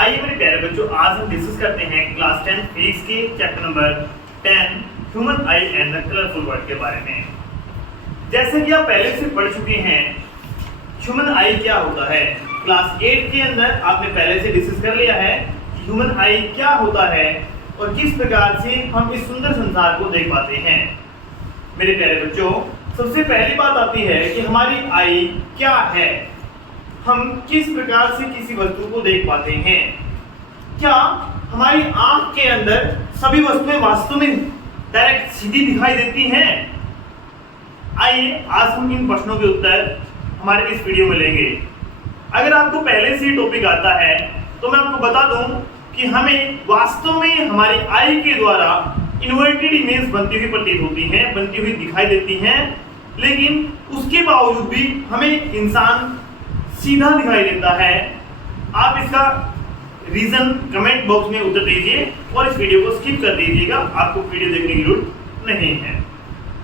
आइए मेरे प्यारे बच्चों, आज हम डिस्कस करते हैं क्लास 10 फिजिक्स के chapter number 10 human I and the colourful world के बारे में। जैसे कि आप पहले से पढ़ चुके हैं ह्यूमन आई क्या होता है। क्लास 8 के अंदर आपने पहले से डिस्कस कर लिया है कि ह्यूमन आई क्या होता है और किस प्रकार से हम इस सुंदर संसार को देख पाते हैं। मेरे प्यारे बच्चों, सबसे पहली बात आती है कि हमारी आई क्या है, हम किस प्रकार से किसी वस्तु को देख पाते हैं। क्या हमारी आंख के अंदर सभी वस्तुएं वास्तव में डायरेक्ट सीधी दिखाई देती हैं? आइए आज हम इन प्रश्नों के उत्तर हमारे इस वीडियो में लेंगे। अगर आपको पहले से टॉपिक आता है तो मैं आपको बता दूं कि हमें वास्तव में हमारी आई के द्वारा इन्वर्टेड इमेज बनती हुई प्रतीत होती हैं, बनती हुई दिखाई देती हैं, लेकिन उसके बावजूद भी हमें इंसान सीधा दिखाई देता है। आप इसका रीजन कमेंट बॉक्स में उत्तर दीजिए और इस वीडियो को स्किप कर दीजिएगा, आपको वीडियो देखने की जरूरत नहीं है।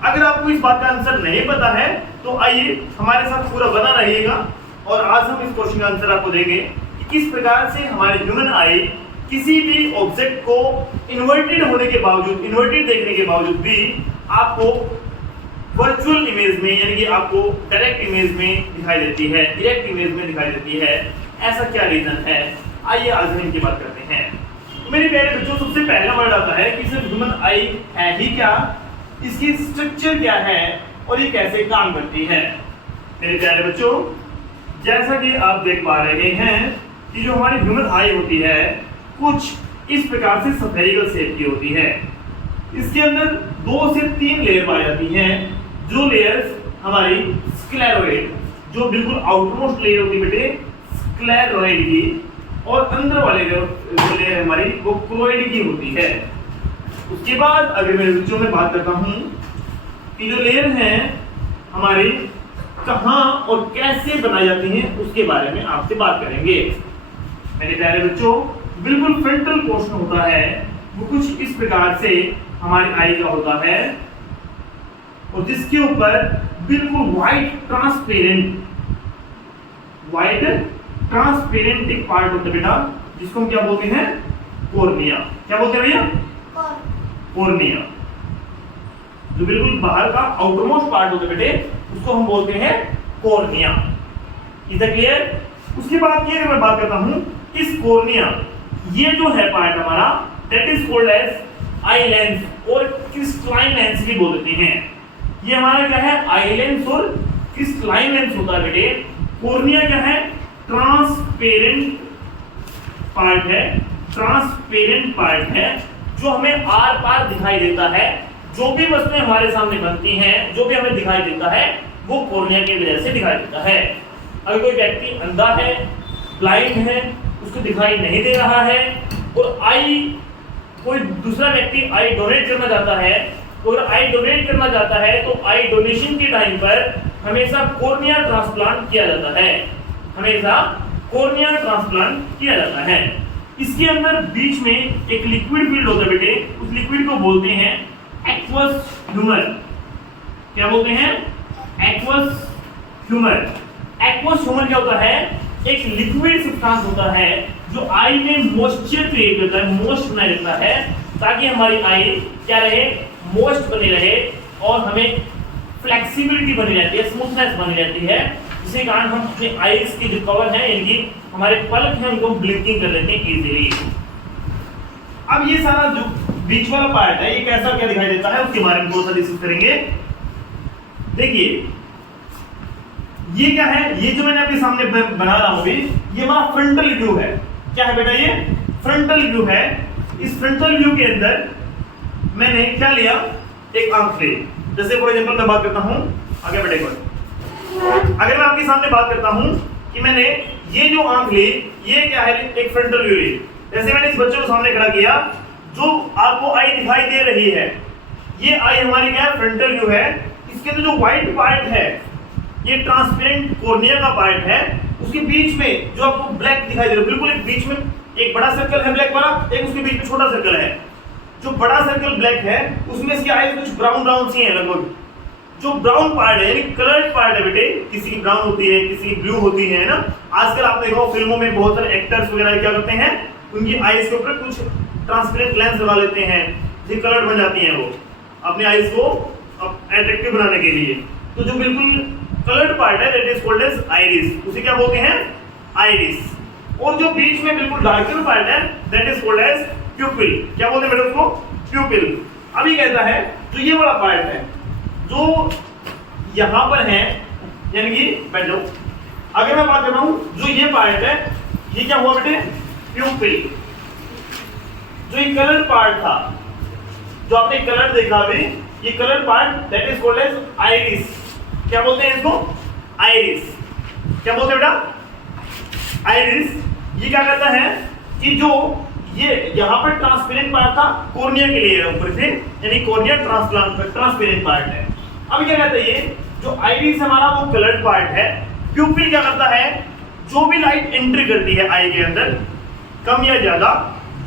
अगर आपको इस बात का आंसर नहीं पता है तो आइए हमारे साथ पूरा बना रहिएगा और आज हम इस क्वेश्चन का आंसर आपको देंगे कि किस प्रकार से हमारी ह्यूमन आई किसी भी ऑब्जेक्ट को इन्वर्टेड होने के बावजूद, इन्वर्टेड देखने के बावजूद भी आपको वर्चुअल इमेज में यानी कि आपको डायरेक्ट इमेज में दिखाई देती है, डायरेक्ट इमेज में दिखाई देती है। ऐसा क्या रीजन है, आइए आज हम इनकी बात करते हैं। तो मेरे प्यारे बच्चों, सबसे पहला वर्ड आता है कि सिर्फ ह्यूमन आई है ही क्या, इसकी स्ट्रक्चर क्या है और ये कैसे काम करती है। मेरे प्यारे बच्चों, जैसा कि आप देख पा रहे हैं कि जो हमारी ह्यूमन आई होती है कुछ इस प्रकार से स्फेरिकल शेप की होती है। इसके अंदर 2 से 3 लेयर पाई जाती हैं। जो लेयर्स हमारी स्क्लेरोइड, जो बिल्कुल आउटरमोस्ट लेयर होती है बेटे स्क्लेरोइड की, और अंदर वाले जो लेयर हमारी वो क्रोइड की होती है। उसके बाद अगर मैं बच्चों में बात करता हूं कि जो लेयर हैं हमारी कहां और कैसे बनाई जाती हैं उसके बारे में आपसे बात करेंगे। मेरे प्यारे बच्चों, बिल्कुल फ्रंटल पोर्शन होता है वो कुछ इस प्रकार से हमारी आई का होता है और जिसके ऊपर बिल्कुल व्हाइट ट्रांसपेरेंट एक पार्ट होता है बेटा, जिसको हम क्या बोलते हैं, कॉर्निया। क्या बोलते हैं भैया? कॉर्निया। जो बिल्कुल बाहर का आउटरमोस्ट पार्ट होता है बेटे उसको हम बोलते हैं कॉर्निया। Is that clear? उसके बाद की अगर मैं बात करता हूं, इस कॉर्निया ये जो है पार्ट हमारा that is called as eye lens और क्रिस्टलाइन लेंस भी बोल देते हैं। ये हमारा क्या है, आई लेंस और क्रिस्टलाइन लेंस होता है बेटे। कॉर्निया क्या है, ट्रांसपेरेंट पार्ट है जो हमें आर पार दिखाई देता है। जो भी वस्तुएं हमारे सामने बनती हैं, जो भी हमें दिखाई देता है वो कॉर्निया की वजह से दिखाई देता है। अगर कोई व्यक्ति अंधा है, ब्लाइंड है, उसको दिखाई नहीं दे रहा है और आई कोई दूसरा व्यक्ति आई डोनेट करना चाहता है, तो अगर आई डोनेट करना चाहता है तो आई डोनेशन के टाइम पर हमेशा कॉर्निया ट्रांसप्लांट किया जाता है, हमेशा कॉर्निया ट्रांसप्लांट किया जाता है। इसके अंदर बीच में एक लिक्विड फील्ड होता है बेटे, उस लिक्विड को बोलते हैं एक्वस ह्यूमर। क्या बोलते हैं? Aqueous humour. एक्वस ह्यूमर क्या होता है, एक लिक्विड सब्सटेंस होता है जो आई में मॉइस्चर क्रिएट करता है, मॉइस्ट बनाए रखता है, ताकि हमारी आई क्या रहे, मॉइस्ट बनी रहे और हमें फ्लेक्सिबिलिटी बनी रहती है, स्मूथनेस बनी रहती है, जिसके कारण हम अपने आईज की जो कवर है, इनकी हमारे पलक है, उनको ब्लिंकिंग कर लेते हैं इजीली। अब ये सारा जो बीच वाला पार्ट है ये कैसा क्या दिखाई देता है उसके बारे में थोड़ा सा डिस्कस करेंगे। देखिए ये क्या है, ये जो मैंने आपके सामने बना रहा हूं अभी, ये हमारा फ्रंटल व्यू है। क्या है बेटा? ये फ्रंटल व्यू है। इस फ्रंटल व्यू के अंदर मैंने क्या लिया, एक आंख ली। जैसे फॉर एग्जांपल मैं बात करता हूं, आगे बढ़े अगर मैं आपके सामने बात करता हूं कि मैंने ये जो आंख ली, ये क्या है, एक फ्रंटल व्यू ली। जैसे मैंने इस बच्चे को सामने खड़ा किया, जो आपको आई दिखाई दे रही है, ये आई हमारी क्या है, फ्रंटल व्यू है। इसके अंदर जो व्हाइट पार्ट है ये ट्रांसपेरेंट कॉर्निया का पार्ट है। उसके बीच में जो आपको ब्लैक दिखाई दे रहा है, बिल्कुल एक बीच में एक बड़ा सर्कल है ब्लैक वाला, एक उसके बीच में छोटा सर्कल है। जो बड़ा सर्कल ब्लैक है उसमें इसकी आईज कुछ ब्राउन सी हैं लगभग, जो ब्राउन पार्ट है यानी कलर्ड पार्ट है बेटे, किसी की ब्राउन होती है, किसी की ब्लू होती है ना। आजकल आपने देखा फिल्मों में बहुत सारे एक्टर्स वगैरह क्या करते हैं, उनकी आईज के ऊपर कुछ ट्रांसपेरेंट लेंस लगा लेते हैं, जो कलर्ड बन जाती हैं वो अपनी आईज को अट्रैक्टिव बनाने के लिए। तो जो बिल्कुल कलर्ड पार्ट है that is called as iris, उसे क्या बोलते हैं, आइरिस। और जो बीच में बिल्कुल डार्कर पार्ट है that is called as pupil. क्या बोलते हैं बेटा उसको, प्यूपिल। अभी कहता है जो ये वाला पार्ट है जो यहां पर है, यानी कि बैठ जाओ, अगर मैं बात कर रहा हूं जो ये पार्ट है ये क्या हुआ बेटे, प्यूपिल। जो ये कलर पार्ट था, जो आपने कलर देखा अभी, ये colour part that is called as iris. क्या बोलते हैं इसको, आइरिस। क्या बोलते हैं बेटा, आइरिस। ये क्या कहता है कि जो ये यहाँ पर ट्रांसपेरेंट पार्ट था कॉर्निया के लिए ऊपर से, यानी कॉर्निया ट्रांसपेरेंट पार्ट है। अब क्या कहता है ये जो आइरिस हमारा वो कलर्ड पार्ट है। प्यूपिल क्या करता है, जो भी लाइट एंट्री करती है आई के अंदर कम या ज्यादा,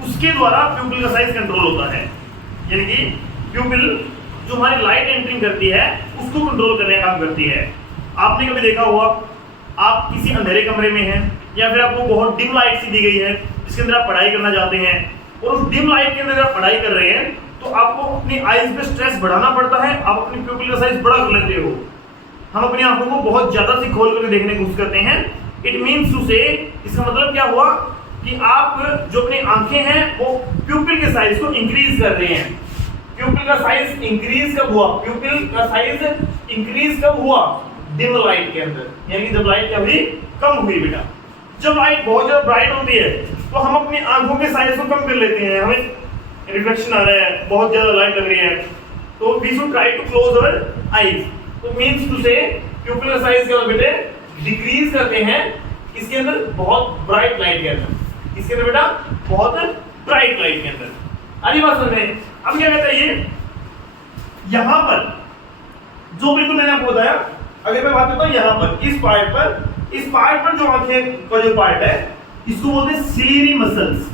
उसके द्वारा प्यूपिल का साइज कंट्रोल होता है। यानी कि प्यूपिल जो हमारी लाइट एंट्री करती है उसको कंट्रोल करने का काम करती है। आपने कभी देखा होगा, आप किसी अंधेरे कमरे में हैं या फिर आपको बहुत डिम लाइट सी दी गई है जिसके अंदर आप पढ़ाई करना चाहते हैं, और उस डिम लाइट के अंदर आप पढ़ाई कर रहे हैं तो आपको अपनी आईज पे स्ट्रेस बढ़ाना पड़ता है, आप अपनी प्यूपिल का साइज बड़ा कर लेते हो। हम अपनी आंखों को बहुत ज्यादा सी खोल कर देखने की कोशिश करते हैं। इट मीन्स टू से, इसका मतलब क्या हुआ कि आप जो अपनी आंखें हैं वो प्यूपिल के साइज को इंक्रीज कर रहे हैं। प्यूपिल का साइज इंक्रीज कब हुआ, प्यूपिल का साइज इंक्रीज कब हुआ, डिम लाइट के अंदर, यानी जब लाइट क्या हुई, कम हुई बेटा। जब लाइट बहुत ज्यादा ब्राइट होती है तो हम अपनी आंखों के साइज को कम कर लेते हैं, हमें रिफ्लेक्शन आ रहा है, बहुत ज्यादा लाइट लग रही है, तो we should try to close our eyes. तो मींस टू से प्यूपिल का साइज क्या बेटे डिक्रीज करते हैं इसके अंदर बहुत ब्राइट लाइट के अंदर, इसके अंदर बेटा बहुत ब्राइट लाइट के अंदर। आधी बात समझ में। अब क्या कहता है ये, यहां पर जो बिल्कुल मैंने आपको बताया, अगर मैं बात करता हूं यहां पर इस पार्ट पर जो आंखें का जो पार्ट है इसको बोलते हैं सिलियरी मसल्स।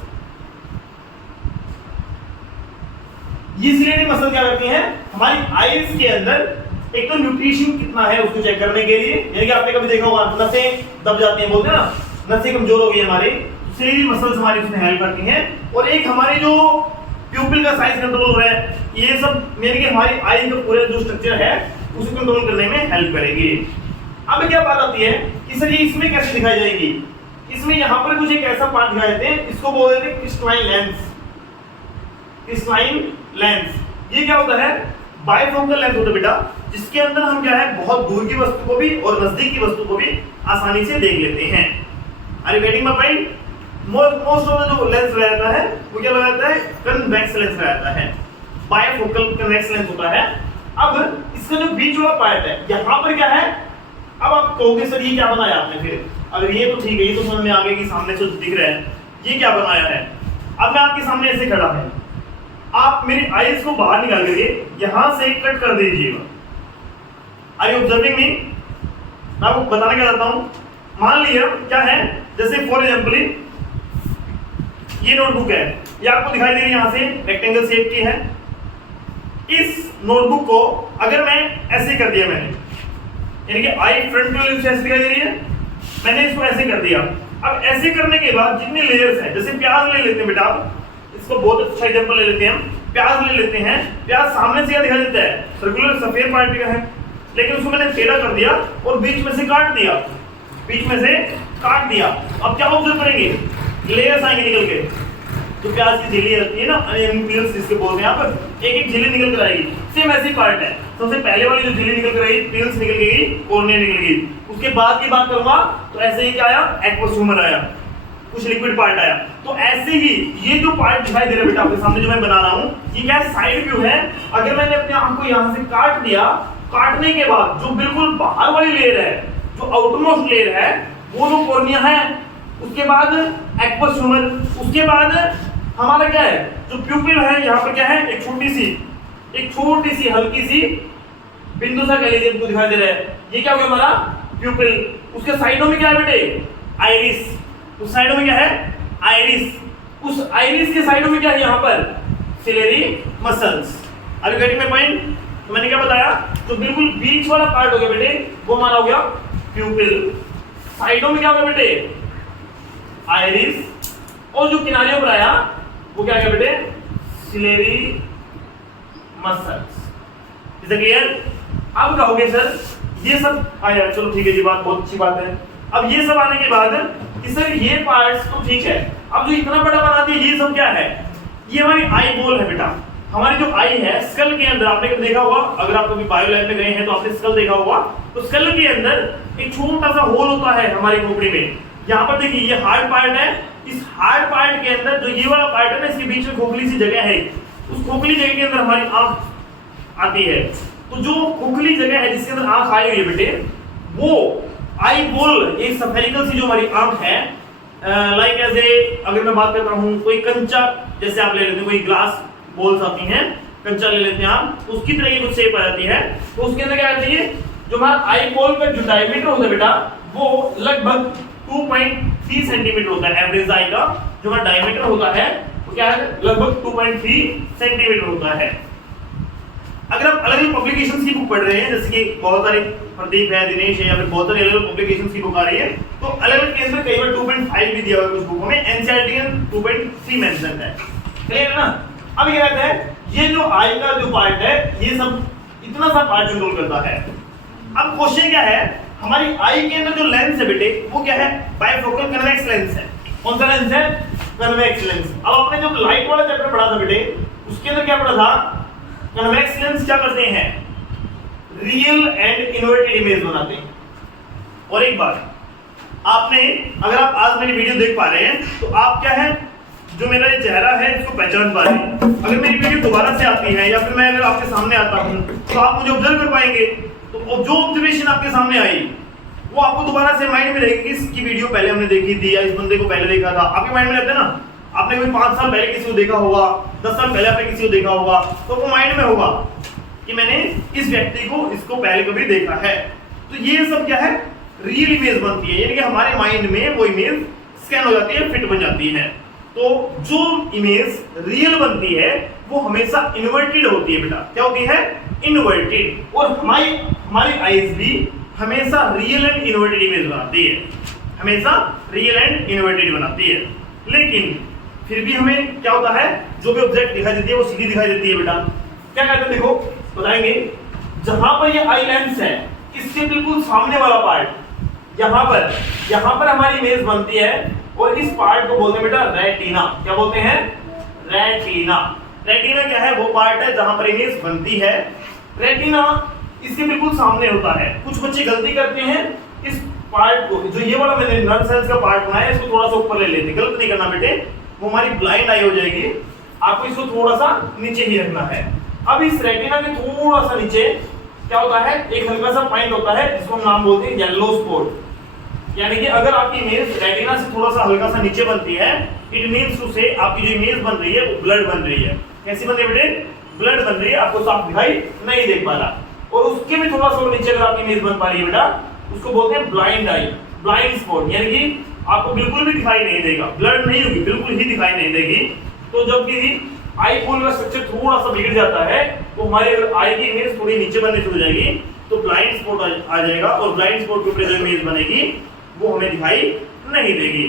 ये सिलियरी मसल क्या करती हैं, हमारी आईज के अंदर एक तो न्यूट्रिशन कितना है उसको चेक करने के लिए, यानी कि आपने कभी देखा होगा नसें दब जाती हैं, बोलते हैं ना, नसें कमजोर हो गई हमारी, सिलियरी मसल्स हमारी उसमें हेल्प करती हैं। और एक हमारी जो प्यूपिल का साइज कंट्रोल हो रहा है, ये सब यानी कि हमारी आई का पूरा जो स्ट्रक्चर है उसे कंट्रोल करने में हेल्प करेगी। अब क्या बात आती है कि सर ये इसमें कैसे दिखाई जाएगी, इसमें यहां पर कुछ एक ऐसा पार्ट दिखाई देते हैं, इसको बोल देते हैं क्रिस्टलाइन लेंस। क्रिस्टलाइन लेंस ये क्या होता है, बाइफोकल लेंस होता है बेटा, जिसके अंदर हम क्या है बहुत दूर की वस्तु को भी और नजदीक की वस्तु को भी आसानी से देख लेते हैं। Are you getting my point? Most of the जो लेंस रहता है वो क्या लगाता है, कन्वेक्स लेंस रहता है, बाइफोकल कन्वेक्स लेंस होता है। अब इसका जो बीच वाला पार्ट है यहां पर क्या है, अब आप कहोगे सर ये क्या बनाया आपने, फिर अगर ये तो ठीक है, ये तो समझ में आ गया कि सामने से दिख रहा है, ये क्या बनाया है। अब मैं आपके सामने ऐसे खड़ा हूं, आप मेरी आईज को बाहर निकाल करके यहां से कट कर दीजिएगा। आर यू ऑब्जर्विंग मी? मैं आपको बताने क्या चाहता हूं, मान लिया क्या है, जैसे फॉर एग्जांपल ये नोटबुक है, ये आपको दिखाई दे रही है, यहां से रेक्टेंगल शेप की है। इस नोटबुक को अगर मैं ऐसे कर दिया, मैंने यानी कि आई फ्रंट व्यू से ऐसे दिखाई दे रही है, मैंने इसको ऐसे कर दिया। अब ऐसे करने के बाद जितने लेयर्स हैं, जैसे प्याज ले लेते हैं बेटा, इसको बहुत अच्छा एग्जांपल ले लेते हैं हम, प्याज ले लेते हैं, प्याज सामने से क्या दिखाई देता है, सर्कुलर सफेद पार्ट का है, लेकिन उसको मैंने टेढ़ा कर दिया और बीच में से काट दिया, बीच में से काट दिया। अब क्या ऑब्जर्व करेंगे, लेयर्स आएंगे निकल के, तो प्याज की झिल्ली आती है ना, पील्स जिसके बोलते हैं, यहाँ पर एक एक झिल्ली निकल कर आएगी। सेम ऐसी पार्ट है, सबसे पहले वाली जो झिल्ली निकल कर आई, पील्स निकल गई, कॉर्निया निकल गई। उसके बाद की बात करूंगा तो ऐसे ही क्या आया, एक्वस ह्यूमर आया, कुछ लिक्विड पार्ट आया। तो ऐसे ही ये जो पार्ट दिखाई दे रहा है बेटा आपके सामने जो मैं बना रहा हूँ, ये क्या साइड व्यू है। अगर मैंने अपने आंख को यहाँ से काट दिया, काटने के बाद जो बिल्कुल बाहर वाली लेयर है, जो आउटरमोस्ट लेयर है, वो जो कॉर्निया है, उसके बाद एक्वस ह्यूमर, उसके बाद हमारा क्या है, जो प्यूपिल है, यहाँ पर क्या है, एक छोटी सी हल्की सी बिंदु सा कह लीजिए आपको दिखाई दे रहा है, ये क्या हो गया हमारा प्यूपिल। उसके साइडों में क्या है बेटे, आइरिस, उस साइडों में क्या है, आइरिस, उस आइरिस के साइडों में क्या है, यहाँ पर ciliary muscles. Are you getting my point? तो मैंने क्या बताया जो बिल्कुल बीच वाला पार्ट हो गया बेटे वो हमारा हो गया प्यूपिल, साइडों में क्या होगा बेटे आइरिस, और जो किनारियों पर आया वो क्या गया बेटे ciliary muscles. Is it clear? अब कहोगे सर ये सब आया, चलो ठीक है जी, बात बहुत अच्छी बात है। अब ये सब आने के बाद कि सर ये पार्ट्स तो ठीक है, अब जो इतना बड़ा बना दिया ये सब क्या है? ये हमारी आई बॉल है बेटा। हमारी जो आई है स्कल के अंदर, आपने कभी देखा होगा, अगर आप कभी बायो लैब में गए हैं तो आपने स्कल देखा होगा, तो स्कल के अंदर एक छोटा सा होल होता है हमारी खोपड़ी में। यहाँ पर देखिए ये हार्ड पार्ट है, इस हार्ड पार्ट के अंदर जो ये वाला पार्ट है ना, इसके बीच में खोखली सी जगह है, उस खोखली जगह के अंदर हमारी आंख आती है। तो जो खोखली जगह है जिसके अंदर आंख आई हुई है बेटे, वो आई बॉल एक सफेरिकल सी जो हमारी आंख है, लाइक एज ए, अगर मैं बात करता हूँ कोई कंचा जैसे आप ले लेते हैं, कोई ग्लास बॉल्स आती हैं, कंचा ले लेते हैं आप, उसकी तरह की कुछ शेप आ जाती है। तो उसके अंदर क्या आती है, जो हमारा आई बॉल का जो डायमीटर होता है बेटा वो लगभग 2.3 सेंटीमीटर होता है। एवरेज आई का जो हमारा डायमीटर होता है वो क्या है, लगभग 2.3 सेंटीमीटर होता है। अगर आप अलग अलग पब्लिकेशंस की बुक पढ़ रहे हैं, जैसे कि बहुत सारे प्रदीप है, दिनेश है, या फिर बहुत सारी अलग अलग पब्लिकेशंस की बुक आ रही है, तो अलग अलग के अंदर कई बार 2.5 भी दिया हुआ है कुछ बुकों में, एनसीईआरटी में 2.3 मेंशन है। क्लियर है ना? अब ये कहता है ये जो आई का जो पार्ट है ये सब इतना सा पार्ट कंट्रोल करता है। अब क्वेश्चन क्या है, हमारी आई के अंदर जो लेंस है बेटे वो क्या है, बाइफोकल कन्वेक्स लेंस है। कौन सा लेंस है? Convex lens. अब आपने जो लाइट वाला चैप्टर पढ़ा था बेटे, उसके अंदर क्या पढ़ा था, कन्वेक्स लेंस क्या करते हैं, रियल एंड इन्वर्टेड इमेज बनाते हैं। और एक बात आपने, अगर आप आज मेरी वीडियो देख पा रहे हैं तो आप क्या है, जो मेरा ये चेहरा है इसको पहचान पा रहे हैं। अगर मेरी वीडियो दोबारा से आती है या फिर मैं अगर आपके सामने आता हूं तो आप मुझे ऑब्जर्व कर पाएंगे। तो जो ऑब्जर्वेशन आपके सामने आई वो आपको दोबारा से माइंड में रहेगी कि इसकी वीडियो पहले हमने देखी थी या इस बंदे को पहले देखा था, आपके माइंड में रहता है ना। आपने कोई 5 साल पहले किसी को देखा होगा, 10 साल पहले आपने किसी को देखा होगा, तो वो माइंड में होगा कि मैंने इस व्यक्ति को इसको पहले कभी देखा है। तो ये सब क्या है, रियल इमेज बनती है, यानी कि हमारे माइंड में वो इमेज स्कैन हो जाती है, फिट बन जाती है। तो जो इमेज रियल बनती है वो हमेशा इन्वर्टेड होती है बेटा। क्या होती है? इन्वर्टेड। और हमारी आईज भी हमेशा रियल एंड इन्वर्टेड इमेज बनाती है, हमेशा रियल एंड इन्वर्टेड बनाती है। लेकिन फिर भी हमें क्या होता है, जो भी ऑब्जेक्ट दिखाई देती है वो सीधी दिखाई देती है बेटा। क्या कहते हैं, देखो बताएंगे, जहां पर ये आई लेंस है इसके बिल्कुल सामने वाला पार्ट, यहाँ पर हमारी इमेज बनती है, और इस पार्ट को बोलते हैं बेटा रेटिना। क्या बोलते हैं? रेटिना। रेटिना क्या है, वो पार्ट है जहां पर इमेज बनती है। रेटिना इसके बिल्कुल सामने होता है। कुछ बच्चे गलती करते हैं, इस पार्ट को, जो ये वाला मैंने नर्व सेल्स का पार्ट बनाया इसको थोड़ा सा ऊपर ले लेते हैं। गलत नहीं करना बेटे, वो हमारी ब्लाइंड आई हो जाएगी। आपको इसको थोड़ा सा नीचे ही रखना है। अब इस रेटिना के थोड़ा सा नीचे क्या होता है, एक हल्का सा पॉइंट होता है जिसको हम नाम बोलते हैं येलो स्पॉट। यानी कि अगर आपकी इमेज रेटिना से थोड़ा सा हल्का सा नीचे बनती है, इट मींस टू से आपकी जो इमेज बन रही है वो ब्लड बन रही है। कैसी बन रही है बेटे? ब्लड बन रही है, आपको साफ दिखाई नहीं देख पा रहा। और उसके भी थोड़ा सा नीचे अगर आपकी इमेज बन पा रही है बेटा, उसको बोलते हैं ब्लाइंड आई, ब्लाइंड स्पॉट। यानी कि आपको बिल्कुल भी दिखाई नहीं देगा, ब्लड नहीं होगी, बिल्कुल ही दिखाई नहीं देगी। तो जब भी आई बॉल का स्ट्रक्चर थोड़ा सा बिगड़ जाता है तो हमारे आई की इमेज थोड़ी नीचे बनने शुरू हो जाएगी, तो ब्लाइंड स्पॉट आ जाएगा, और ब्लाइंड स्पॉट के ऊपर जो इमेज बनेगी वो हमें दिखाई नहीं देगी।